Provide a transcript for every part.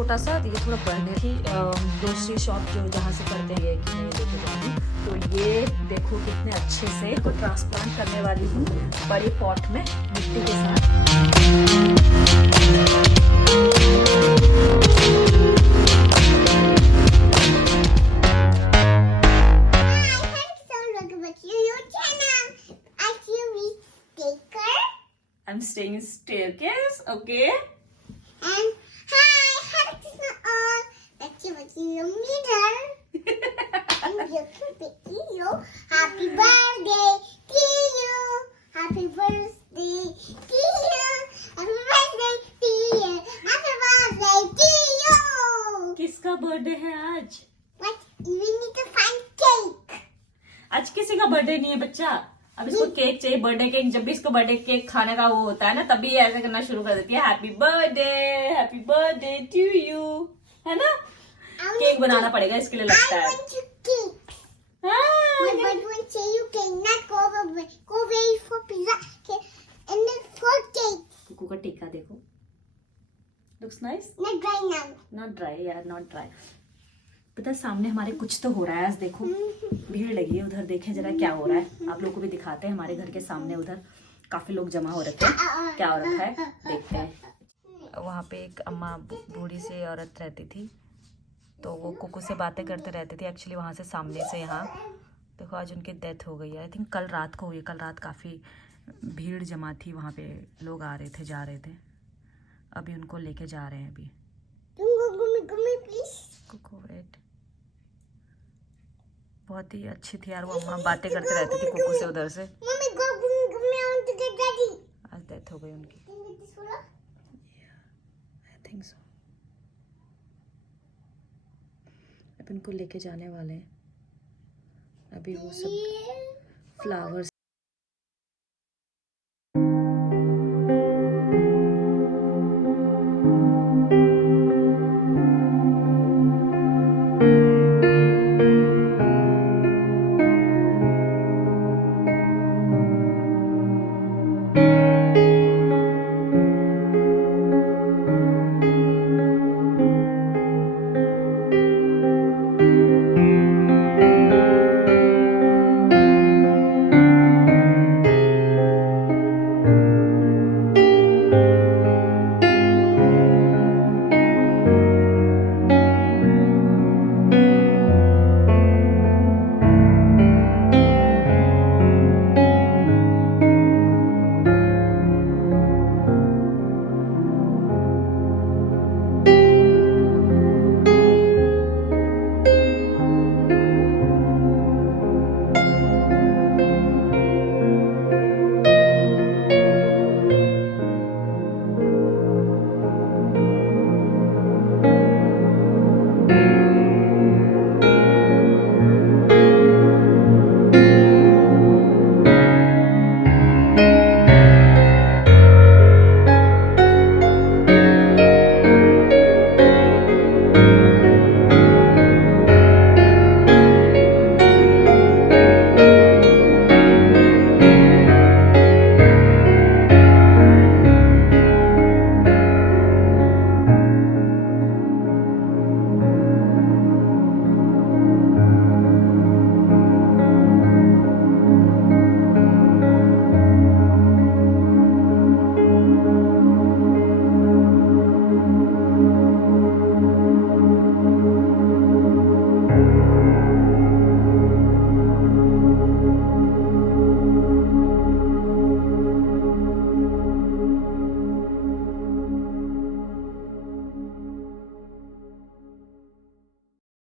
छोटा सा, ये थोड़ा बढ़ने थी ग्रोसरी शॉप जो जहाँ से करते हैं कि नहीं लेके जाऊँगी। तो ये देखो कितने अच्छे से इसको ट्रांसप्लांट करने वाली हूँ बड़े पॉट में मिट्टी के साथ। I'm staying in staircase, okay? And hi, happy Christmas all. Let's see what you meter. And you can be you. Happy birthday to you. Happy birthday to you. Happy birthday to you. Happy birthday to you. किसका birthday है आज? What? You need to find cake. आज किसी का birthday नहीं है बच्चा। अब इसको केक चाहिए, बर्थडे केक। जब भी इसको बर्थडे केक खाने का वो होता है ना, तभी ये ऐसे करना शुरू कर देती है, हैप्पी बर्थडे टू यू, है ना। केक बनाना पड़ेगा इसके लिए लगता I है। want you cake. हाँ, But when say you cannot go away for pizza cake and then for cake. Kuku का टीका देखो, looks nice. Not right now. Not dry यार, नॉट ड्राई। पता है सामने हमारे कुछ तो हो रहा है आज, देखो भीड़ लगी है उधर, देखें जरा क्या हो रहा है। आप लोगों को भी दिखाते हैं, हमारे घर के सामने उधर काफी लोग जमा हो रखे हैं, क्या हो रखा है देखते हैं। वहाँ पे एक अम्मा बूढ़ी सी औरत रहती थी, तो वो कुकू से बातें करते रहती थी। एक्चुअली वहाँ से सामने से यहाँ देखो आज उनकी डेथ हो गई है। आई थिंक कल रात को हुई। कल रात काफ़ी भीड़ जमा थी वहाँ पे, लोग आ रहे थे जा रहे थे। अभी उनको लेके जा रहे हैं। अभी Gummy, please. कुकू वेट, बहुत ही अच्छी थी यार वो अम्मा, बातें करते रहती थी कुकू से उधर से। Mommy, go gummy. I want to get daddy. आज डेथ हो गई उनकी। Can you get this one? I think so. अब इनको लेके जाने वाले हैं। अभी वो सब फ्लावर्स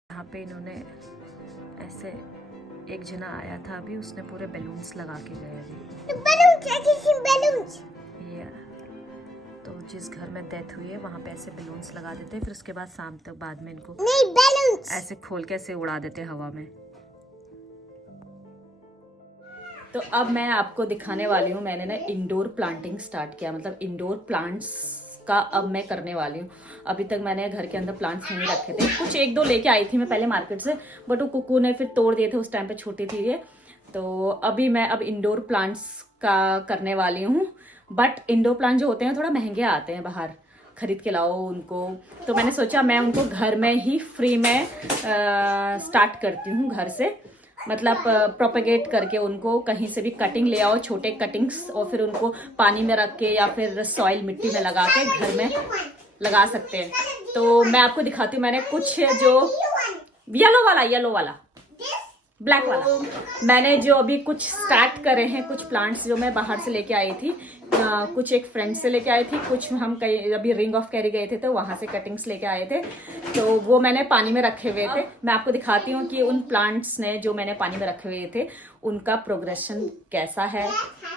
यहाँ पे इन्होंने ऐसे एक जना आया था अभी, उसने पूरे बैलून्स लगा के गए अभी। Balloons, I can see balloons. ये तो जिस घर में डेथ हुई है वहाँ पे ऐसे बैलून्स लगा देते हैं, फिर उसके बाद शाम तक बाद में इनको नहीं, balloons. ऐसे खोल के ऐसे उड़ा देते हैं हवा में। तो अब मैं आपको दिखाने वाली हूँ, मैंने ना इंडोर प्लांटिंग स्टार्ट किया, मतलब इंडोर प्लांट्स का अब मैं करने वाली हूँ। अभी तक मैंने घर के अंदर प्लांट्स नहीं रखे थे, कुछ एक दो लेके आई थी मैं पहले मार्केट से, बट वो कुकू ने फिर तोड़ दिए थे, उस टाइम पे छोटी थी ये। तो अभी मैं अब इंडोर प्लांट्स का करने वाली हूँ। बट इंडोर प्लांट जो होते हैं थोड़ा महंगे आते हैं बाहर खरीद के लाओ उनको। तो मैंने सोचा मैं उनको घर में ही फ्री में स्टार्ट करती हूँ, घर से मतलब प्रोपेगेट करके उनको कहीं से भी कटिंग ले आओ, छोटे कटिंग्स, और फिर उनको पानी में रख के या फिर सॉइल मिट्टी में लगा के घर में लगा सकते हैं। तो मैं आपको दिखाती हूँ, मैंने कुछ जो येलो वाला ब्लैक वाला मैंने जो अभी कुछ स्टार्ट करे हैं, कुछ प्लांट्स जो मैं बाहर से लेके आई थी, कुछ एक फ्रेंड से लेके आई थी, कुछ हम कहीं अभी रिंग ऑफ कैरी गए थे तो वहां से कटिंग्स लेके आए थे, तो वो मैंने पानी में रखे हुए थे। मैं आपको दिखाती हूँ कि उन प्लांट्स ने जो मैंने पानी में रखे हुए थे उनका प्रोग्रेशन कैसा है,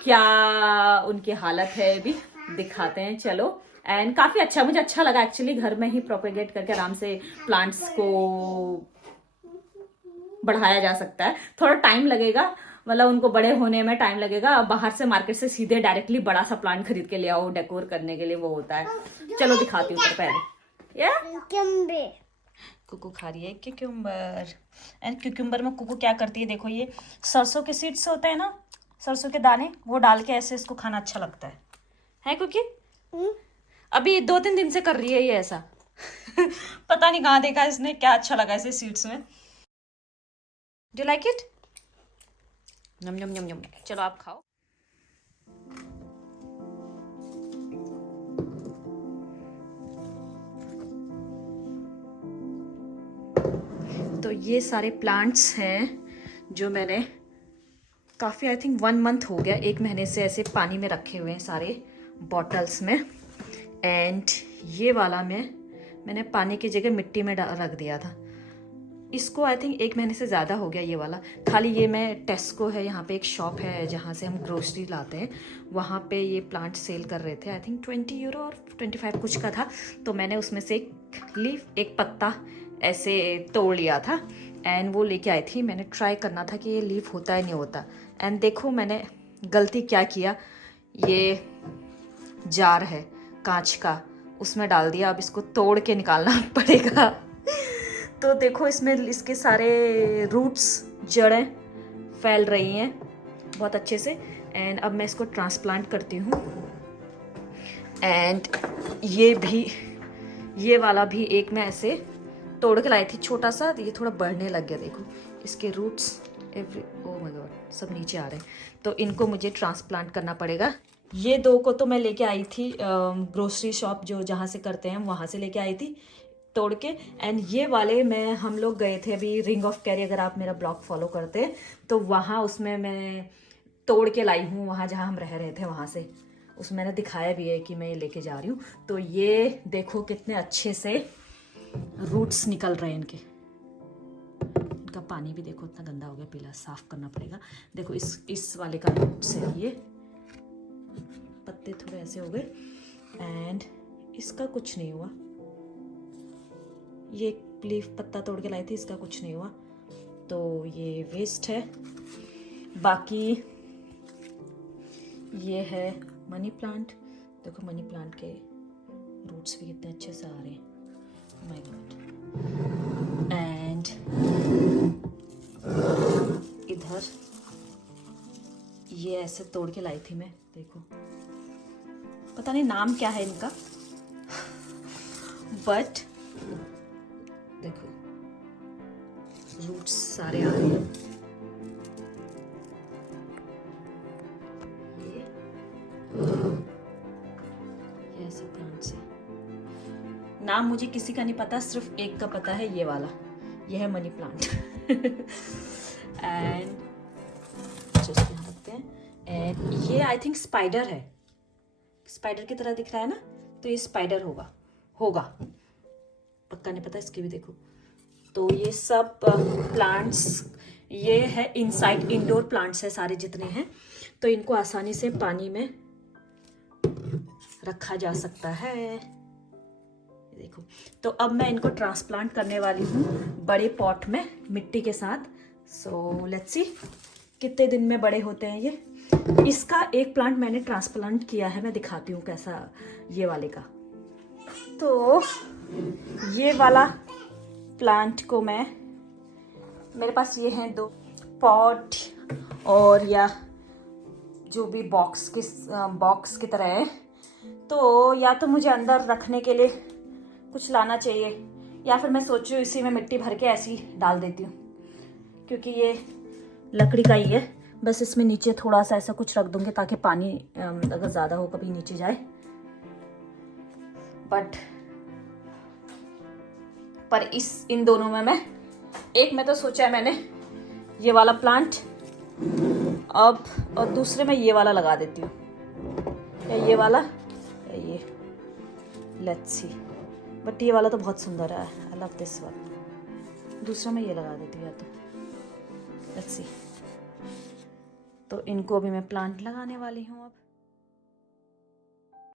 क्या उनकी हालत है, अभी दिखाते हैं चलो। एंड काफी अच्छा, मुझे अच्छा लगा एक्चुअली घर में ही प्रोपेगेट करके आराम से प्लांट्स को बढ़ाया जा सकता है। थोड़ा टाइम लगेगा, मतलब उनको बड़े होने में टाइम लगेगा। बाहर से मार्केट से सीधे डायरेक्टली बड़ा सा प्लांट खरीद के ले आओ डेकोर करने के लिए, वो होता है। चलो दिखाती हूँ पहले। या कुकू खा रही है क्यूक्यूम्बर। एंड क्यूक्यूम्बर में कुकू क्या करती है, देखो ये सरसों के सीड्स होते हैं ना, सरसों के दाने, वो डाल के ऐसे इसको खाना अच्छा लगता है क्योंकि अभी 2-3 दिन से कर रही है ये ऐसा। पता नहीं कहाँ देखा इसने, क्या अच्छा लगा इसे सीड्स में। Do you like it? नम नम नम नम। चलो आप खाओ। तो ये सारे प्लांट्स हैं जो मैंने काफ़ी, आई थिंक 1 मंथ हो गया, 1 महीने से ऐसे पानी में रखे हुए हैं सारे बॉटल्स में। एंड ये वाला मैंने पानी की जगह मिट्टी में रख दिया था। इसको आई थिंक 1 महीने से ज़्यादा हो गया ये वाला। खाली ये मैं टेस्को है, यहाँ पे एक शॉप है जहाँ से हम ग्रोसरी लाते हैं, वहाँ पे ये प्लांट सेल कर रहे थे। आई थिंक 20 यूरो और 25 कुछ का था। तो मैंने उसमें से एक पत्ता ऐसे तोड़ लिया था एंड वो लेके आई थी। मैंने ट्राई करना था कि ये लीफ होता है नहीं होता। एंड देखो मैंने गलती क्या किया, ये जार है कांच का, उसमें डाल दिया। अब इसको तोड़ के निकालना पड़ेगा। तो देखो इसमें इसके सारे रूट्स, जड़ें फैल रही हैं बहुत अच्छे से। एंड अब मैं इसको ट्रांसप्लांट करती हूँ। एंड ये वाला भी एक मैं ऐसे तोड़ के लाई थी छोटा सा, ये थोड़ा बढ़ने लग गया। देखो इसके रूट्स ओह माय गॉड सब नीचे आ रहे हैं, तो इनको मुझे ट्रांसप्लांट करना पड़ेगा। ये 2 को तो मैं लेके आई थी ग्रोसरी शॉप जो जहाँ से करते हैं वहाँ से लेके आई थी तोड़ के। एंड ये वाले हम लोग गए थे अभी रिंग ऑफ कैरी, अगर आप मेरा ब्लॉग फॉलो करते हैं तो वहाँ उसमें मैं तोड़ के लाई हूँ, वहाँ जहाँ हम रह रहे थे वहाँ से। उसमें मैंने दिखाया भी है कि मैं ये लेके जा रही हूँ। तो ये देखो कितने अच्छे से रूट्स निकल रहे हैं इनके। इनका पानी भी देखो इतना गंदा हो गया, पीला, साफ करना पड़ेगा। देखो इस वाले का रूट्स है, ये पत्ते थोड़े ऐसे हो गए एंड इसका कुछ नहीं हुआ। ये लीफ पत्ता तोड़ के लाई थी, इसका कुछ नहीं हुआ, तो ये वेस्ट है। बाकी ये है मनी प्लांट, देखो मनी प्लांट के रूट्स भी कितने अच्छे से आ रहे हैं, माय गॉड। एंड इधर ये ऐसे तोड़ के लाई थी मैं, देखो पता नहीं नाम क्या है इनका, बट देखो रूट्स सारे आ रहे हैं। ये ऐसे प्लांट्स है। नाम मुझे किसी का नहीं पता, सिर्फ एक का पता है, ये वाला, ये है मनी प्लांट। एंड इसको यहाँ रखते हैं। एंड ये आई थिंक स्पाइडर है, स्पाइडर की तरह दिख रहा है ना, तो ये स्पाइडर होगा पक्का नहीं पता, इसके भी देखो। तो ये सब प्लांट्स ये है इनसाइड, इंडोर प्लांट्स है सारे जितने हैं, तो इनको आसानी से पानी में रखा जा सकता है। देखो तो अब मैं इनको ट्रांसप्लांट करने वाली हूँ बड़े पॉट में मिट्टी के साथ। सो लेट्स सी कितने दिन में बड़े होते हैं ये। इसका एक प्लांट मैंने ट्रांसप्लांट किया है, मैं दिखाती हूँ कैसा, ये वाले का। तो ये वाला प्लांट को मेरे पास ये हैं 2 पॉट और या जो भी बॉक्स की तरह है, तो या तो मुझे अंदर रखने के लिए कुछ लाना चाहिए, या फिर मैं सोच रही हूँ इसी में मिट्टी भर के ऐसी डाल देती हूँ, क्योंकि ये लकड़ी का ही है। बस इसमें नीचे थोड़ा सा ऐसा कुछ रख दूंगी ताकि पानी अगर ज़्यादा हो कभी नीचे जाए। पर इन दोनों में मैं एक में तो सोचा है मैंने ये वाला प्लांट, अब और दूसरे में ये वाला लगा देती हूँ, या ये वाला या ये, लेट्स सी। बट ये वाला तो बहुत सुंदर है, आई लव दिस वन। दूसरा में ये लगा देती हूँ, या तो लेट्स सी। तो इनको भी मैं प्लांट लगाने वाली हूँ अब।